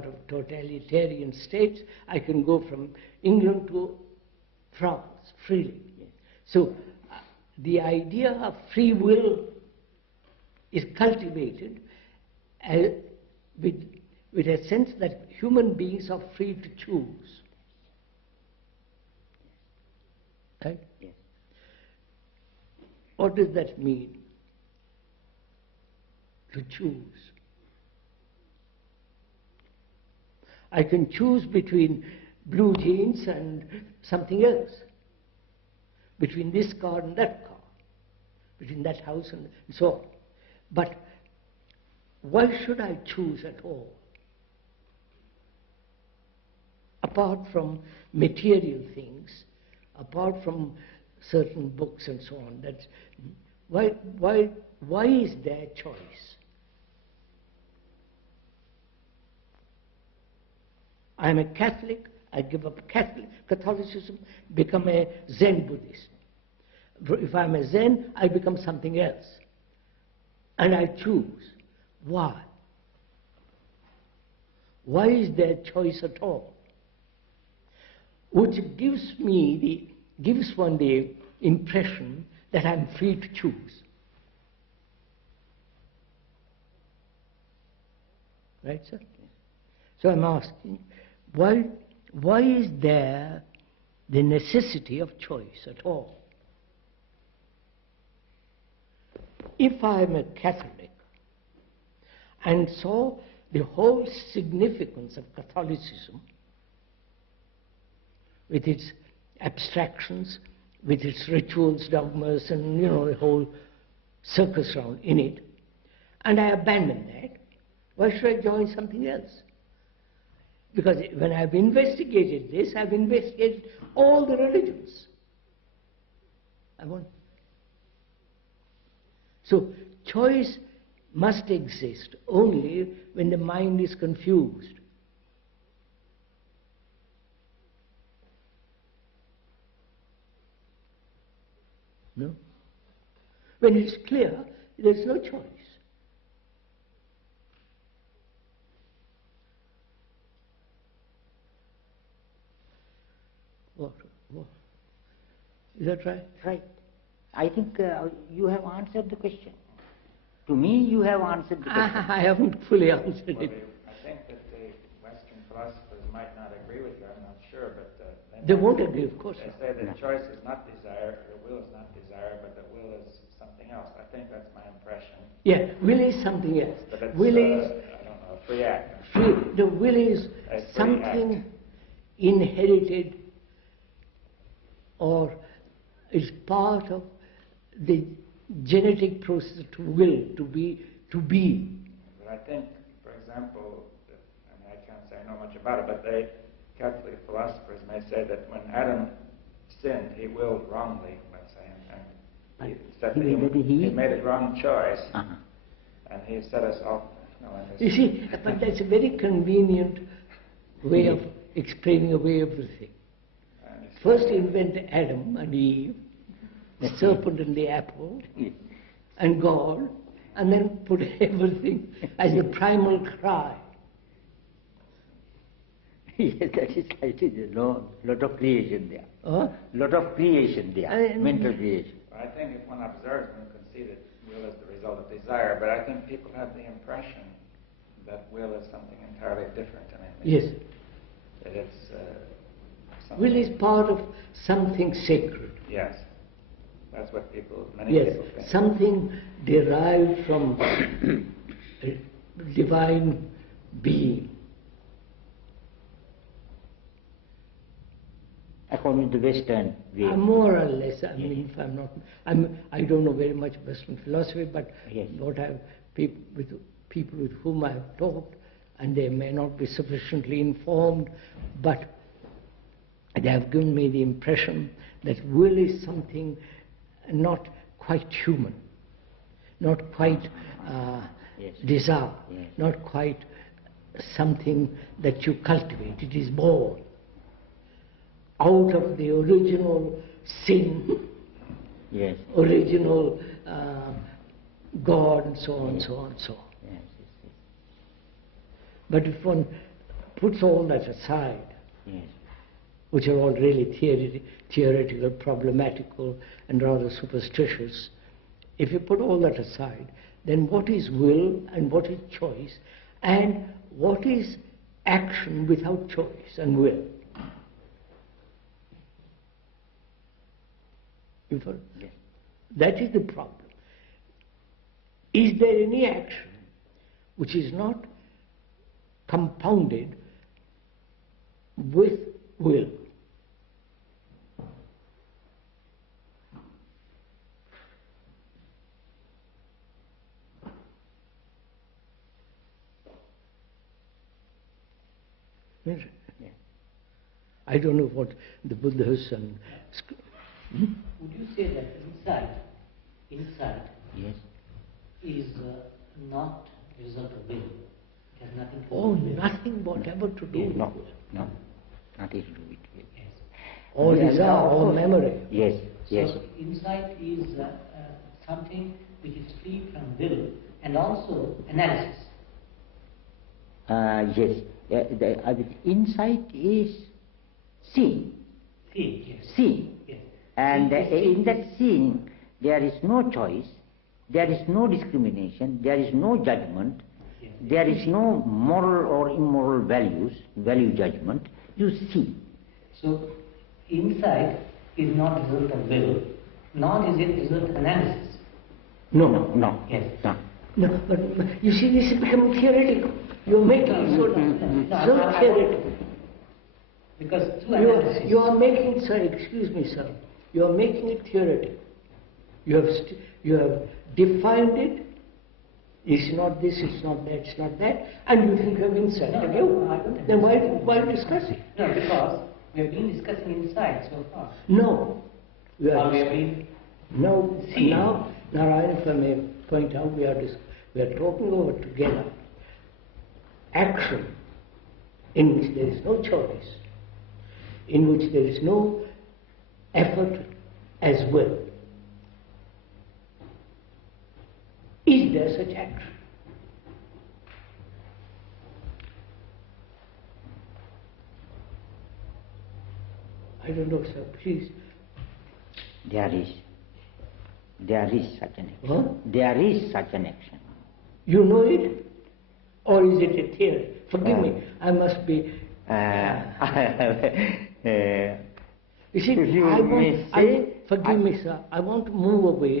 out of totalitarian states, I can go from England to France freely. So the idea of free will is cultivated with a sense that human beings are free to choose. Right? Yes. What does that mean? To choose. I can choose between blue jeans and something else, between this car and that car, between that house and so on. But why should I choose at all? Apart from material things, apart from certain books and so on, that's why is there choice? I'm a Catholic, I give up Catholicism, become a Zen Buddhist. If I'm a Zen, I become something else. And I choose. Why? Why is there choice at all? Which gives one the impression that I'm free to choose. Right, sir? So I'm asking, why is there the necessity of choice at all? If I'm a Catholic and saw the whole significance of Catholicism with its abstractions, with its rituals, dogmas, and the whole circus round in it, and I abandon that, why should I join something else? Because when I've investigated this, I've investigated all the religions. So choice must exist only when the mind is confused. No? When it's clear, there's no choice. What? Is that right? Right. I think you have answered the question. To me, you have answered the question. I haven't fully answered it. I think that the Western philosophers might not agree with you, I'm not sure, but they won't agree, of course. They say that choice is not desire, the will is not desire, but the will is something else. I think that's my impression. Yeah, will is something else. But it's, will is I don't know, a free act. The will is something inherited or is part of the genetic process to will, to be. But I think, for example, I can't say I know much about it, but the Catholic philosophers may say that when Adam sinned, he willed wrongly, let's say, and he said that he made a wrong choice, and he set us off. You see, but that's a very convenient way of explaining away everything. First invent Adam and Eve, the serpent and the apple, and God, and then put everything as the primal cry. Yes, that is right. There's lot of creation there. Lot of creation there, mental creation. I think if one observes, one can see that will is the result of desire, but I think people have the impression that will is something entirely different. Yes. That it's will is part of something sacred. Yes. That's what many people think. Something derived from divine being. According to Western way. More or less. I mean, if I'm not, I don't know very much Western philosophy, but what people with whom I have talked, and they may not be sufficiently informed, but they have given me the impression that will is something not quite human, not quite desire, not quite something that you cultivate. It is born out of the original sin, original God, and so on, so on, so on. But if one puts all that aside, Yes. which are all really theoretical, problematical, and rather superstitious, if you put all that aside, then what is will and what is choice, and what is action without choice and will? You follow? Yes. That is the problem. Is there any action which is not compounded with will? Yes. Yeah. I don't know what the Buddhas and... Would you say that insight Yes. is not a result of will? It has nothing to do Oh, with will. nothing whatever to do with No, will. no, nothing to do with will. Yes. All Yeah, desire, of all course. memory. Yes, yes. So insight is something which is free from will and also analysis. Yes. The insight is seeing. See, yes. Seeing. Yes. And See, in that seeing, there is no choice, there is no discrimination, there is no judgment, Yes. there is no moral or immoral value judgment. You see. So insight is not a result of will, nor is it a result of analysis. No. No. Yes. No. No, but you see, this is becoming theoretical. You're making it so theoretical. Because through analysis. You are making, sir, excuse me, sir, you are making it theoretical. You have defined it. It's not this, it's not that, it's not that, and you think you have insight. No, Have no, you? I don't think Then so. why discuss it? No, because we have been discussing insight so far. No. We Or are we have been No, See. now, Narayan, if I may point out, we are talking over together action in which there is no choice, in which there is no effort as well. Is there such action? I don't know, sir, please. There is such an action. Huh? There is such an action. You know it? Or is it a theory? Forgive me, I must be... You see, If you may say, forgive me, sir, I want to move away